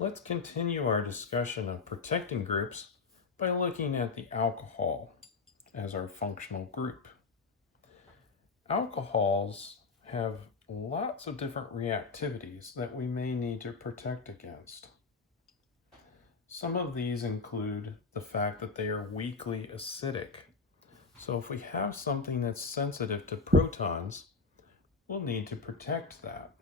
Let's continue our discussion of protecting groups by looking at the alcohol as our functional group. Alcohols have lots of different reactivities that we may need to protect against. Some of these include the fact that they are weakly acidic. So if we have something that's sensitive to protons, we'll need to protect that.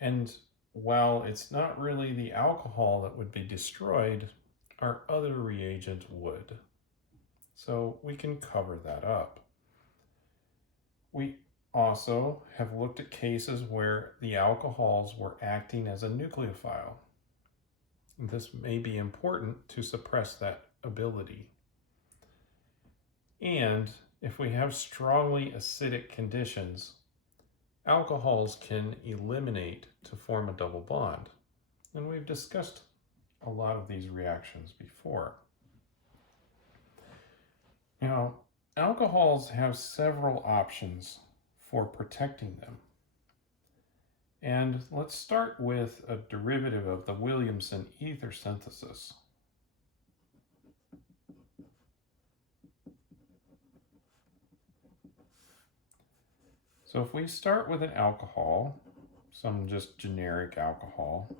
And while it's not really the alcohol that would be destroyed, our other reagent would. So we can cover that up. We also have looked at cases where the alcohols were acting as a nucleophile. This may be important to suppress that ability. And if we have strongly acidic conditions, alcohols can eliminate to form a double bond. And we've discussed a lot of these reactions before. Now, alcohols have several options for protecting them. And let's start with a derivative of the Williamson ether synthesis. So if we start with an alcohol, some just generic alcohol,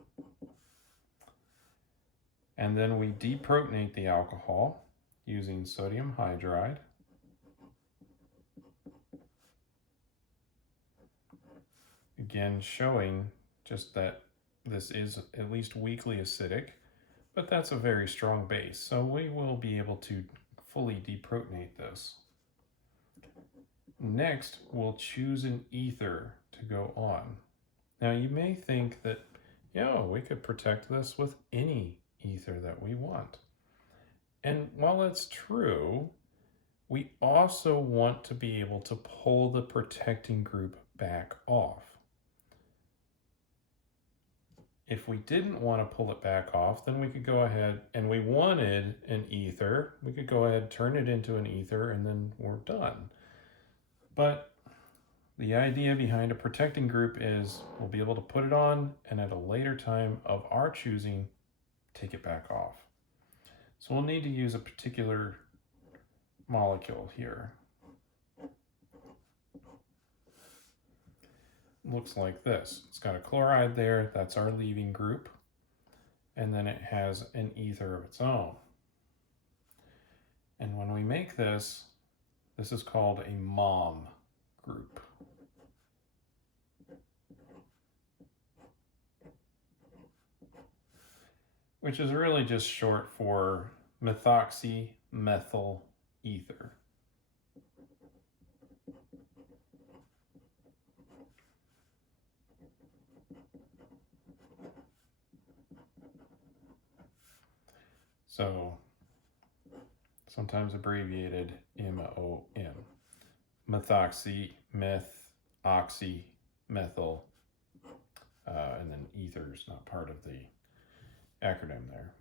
and then we deprotonate the alcohol using sodium hydride, again showing just that this is at least weakly acidic, but that's a very strong base, so we will be able to fully deprotonate this. Next, we'll choose an ether to go on. Now you may think that, we could protect this with any ether that we want. And while that's true, we also want to be able to pull the protecting group back off. If we didn't want to pull it back off, then we could go ahead, and we wanted an ether, we could go ahead, turn it into an ether, and then we're done. But the idea behind a protecting group is we'll be able to put it on and at a later time of our choosing, take it back off. So we'll need to use a particular molecule here. Looks like this. It's got a chloride there, that's our leaving group, and then it has an ether of its own. And when we make this, this is called a mom group. Which is really just short for methoxymethyl ether. So sometimes abbreviated MOM. Methoxy, meth, oxy, methyl, and then ether is not part of the acronym there.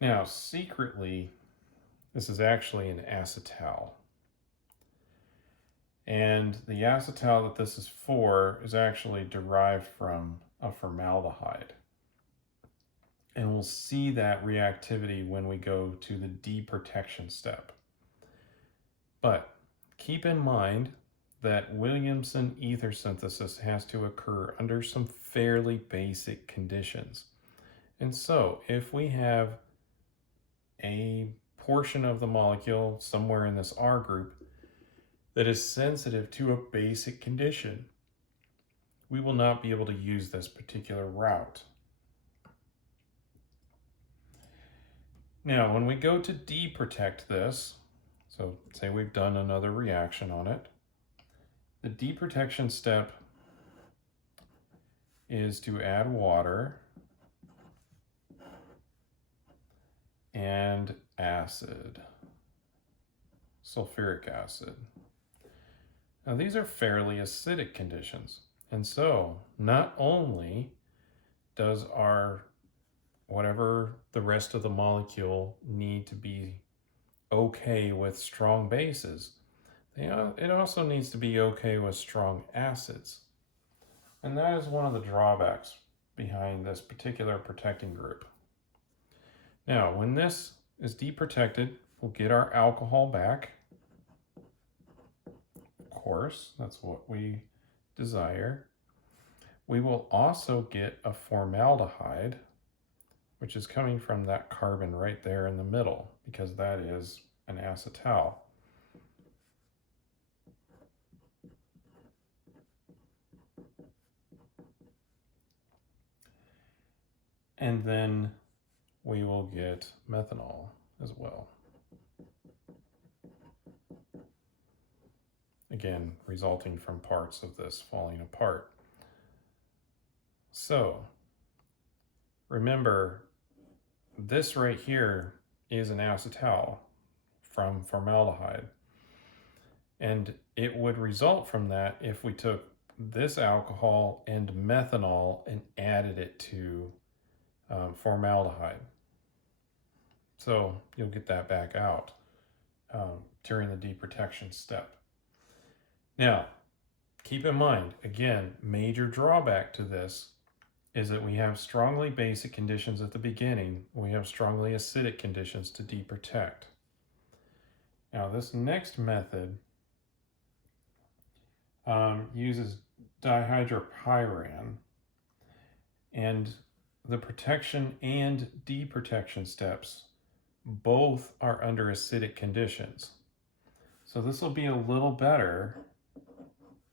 Now, secretly, this is actually an acetal. And the acetal that this is for is actually derived from a formaldehyde. And we'll see that reactivity when we go to the deprotection step. But keep in mind that Williamson ether synthesis has to occur under some fairly basic conditions. And so if we have a portion of the molecule somewhere in this R group that is sensitive to a basic condition, we will not be able to use this particular route. Now, when we go to deprotect this, so say we've done another reaction on it, the deprotection step is to add water and acid, sulfuric acid. Now these are fairly acidic conditions, and so not only does our whatever the rest of the molecule need to be okay with strong bases, it also needs to be okay with strong acids. And that is one of the drawbacks behind this particular protecting group. Now, when this is deprotected, we'll get our alcohol back. Of course, that's what we desire. We will also get a formaldehyde, which is coming from that carbon right there in the middle, because that is an acetal. And then we will get methanol as well. Again, resulting from parts of this falling apart. So, remember, this right here is an acetal from formaldehyde. And it would result from that if we took this alcohol and methanol and added it to formaldehyde. So you'll get that back out during the deprotection step. Now, keep in mind, again, major drawback to this is that we have strongly basic conditions at the beginning. We have strongly acidic conditions to deprotect. Now, this next method uses dihydropyran, and the protection and deprotection steps both are under acidic conditions. So this will be a little better,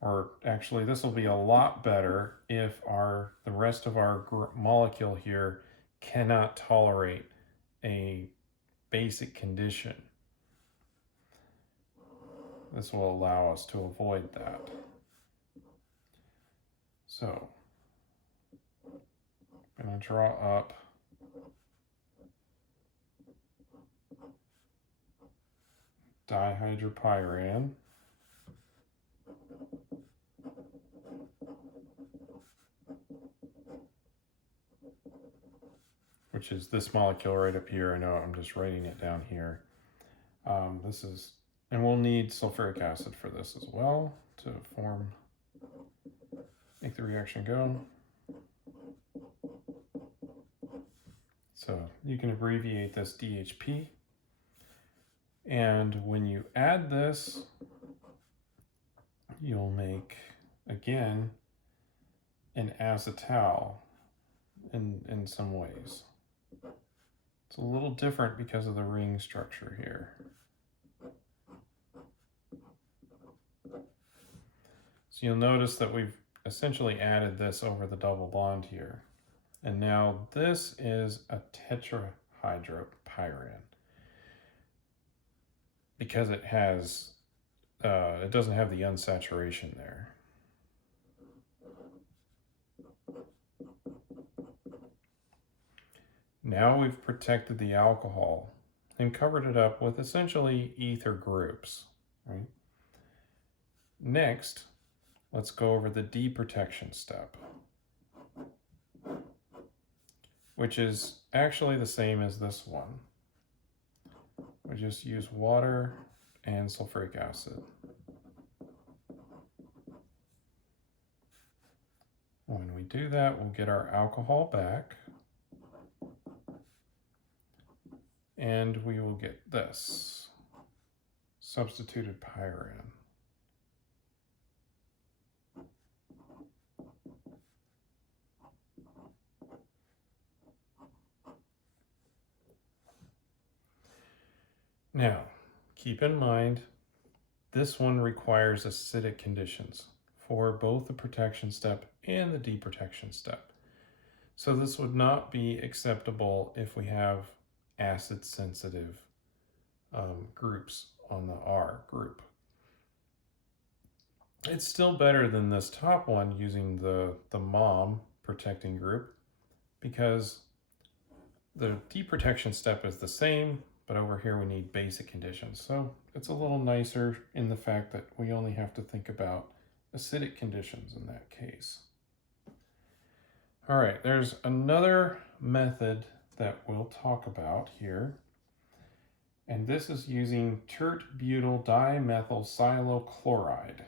or actually this will be a lot better if the rest of our molecule here cannot tolerate a basic condition. This will allow us to avoid that. So I'm going to draw up dihydropyran, which is this molecule right up here. I know I'm just writing it down here. And we'll need sulfuric acid for this as well to make the reaction go. So you can abbreviate this DHP. And when you add this, you'll make, again, an acetal in some ways. It's a little different because of the ring structure here. So you'll notice that we've essentially added this over the double bond here. And now this is a tetrahydropyran because it doesn't have the unsaturation there. Now we've protected the alcohol and covered it up with essentially ether groups, right? Next, let's go over the deprotection step, which is actually the same as this one. We just use water and sulfuric acid. When we do that, we'll get our alcohol back. And we will get this, substituted pyran. Now, keep in mind, this one requires acidic conditions for both the protection step and the deprotection step. So this would not be acceptable if we have acid-sensitive groups on the R group. It's still better than this top one using the MOM protecting group because the deprotection step is the same, but over here we need basic conditions. So it's a little nicer in the fact that we only have to think about acidic conditions in that case. All right, there's another method that we'll talk about here. And this is using tert-butyl dimethyl silyl chloride.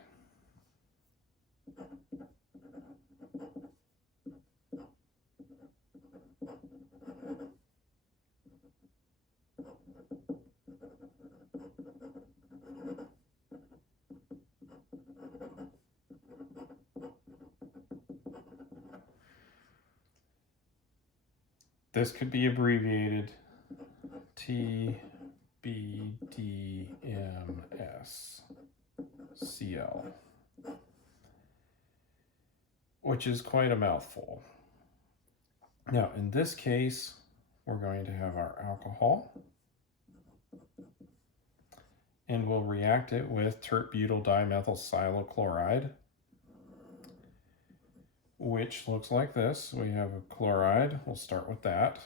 This could be abbreviated TBDMS Cl, which is quite a mouthful. Now, in this case, we're going to have our alcohol, and we'll react it with tert-butyl dimethylsilyl-chloride, which looks like this. We have a chloride, we'll start with that.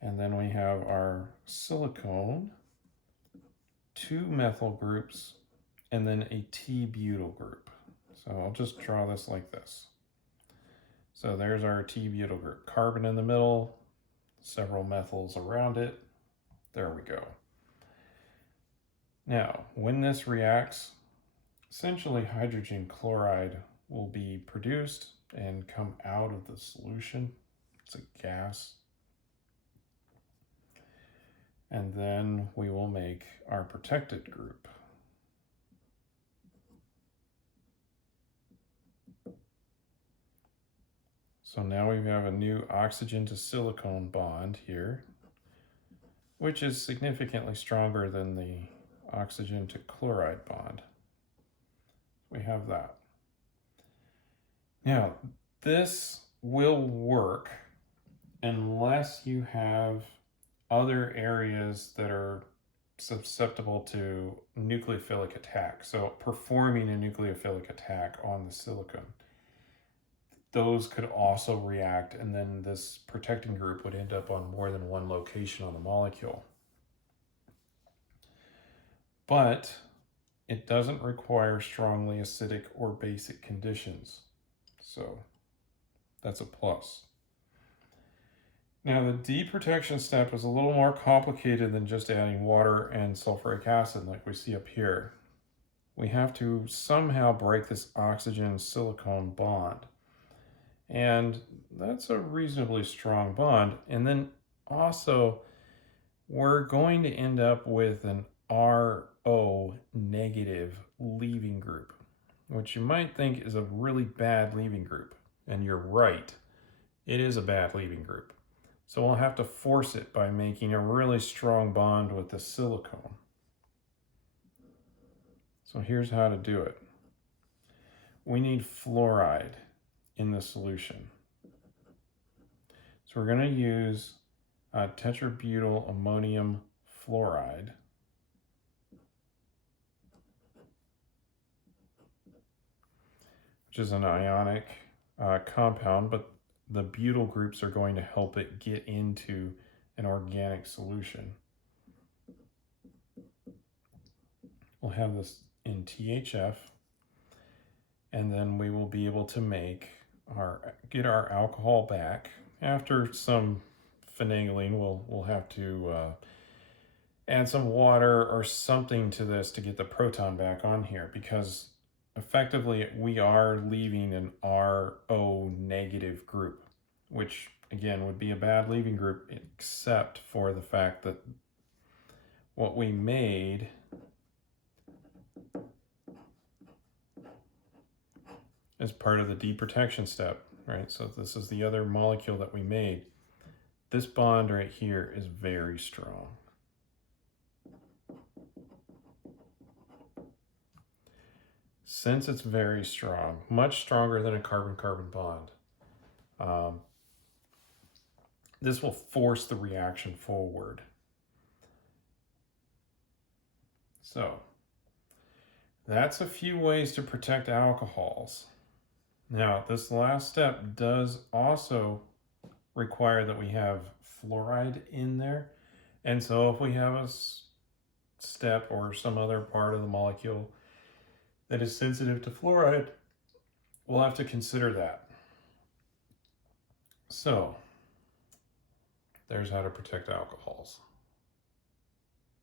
And then we have our silicone, 2 methyl groups, and then a T-butyl group. So I'll just draw this like this. So there's our T-butyl group. Carbon in the middle, several methyls around it. There we go. Now, when this reacts, essentially hydrogen chloride will be produced and come out of the solution. It's a gas. And then we will make our protected group. So now we have a new oxygen to silicone bond here, which is significantly stronger than the oxygen to chloride bond. We have that. Now, this will work unless you have other areas that are susceptible to nucleophilic attack. So performing a nucleophilic attack on the silicon. Those could also react, and then this protecting group would end up on more than one location on the molecule. But it doesn't require strongly acidic or basic conditions. So that's a plus. Now, the deprotection step is a little more complicated than just adding water and sulfuric acid like we see up here. We have to somehow break this oxygen-silicone bond. And that's a reasonably strong bond. And then also, we're going to end up with an RO negative leaving group, which you might think is a really bad leaving group. And you're right, it is a bad leaving group. So we'll have to force it by making a really strong bond with the silicone. So here's how to do it. We need fluoride in the solution. So we're going to use tetrabutyl ammonium fluoride. Which is an ionic compound, but the butyl groups are going to help it get into an organic solution. We'll have this in THF, and then we will be able to get our alcohol back. After some finagling, we'll have to add some water or something to this to get the proton back on here, because effectively we are leaving an RO negative group, which again would be a bad leaving group, except for the fact that what we made is part of the deprotection step, right? So this is the other molecule that we made. This bond right here is very strong. Since it's very strong, much stronger than a carbon-carbon bond, this will force the reaction forward. So that's a few ways to protect alcohols. Now, this last step does also require that we have fluoride in there. And so if we have a step or some other part of the molecule that is sensitive to fluoride, we'll have to consider that. So there's how to protect alcohols.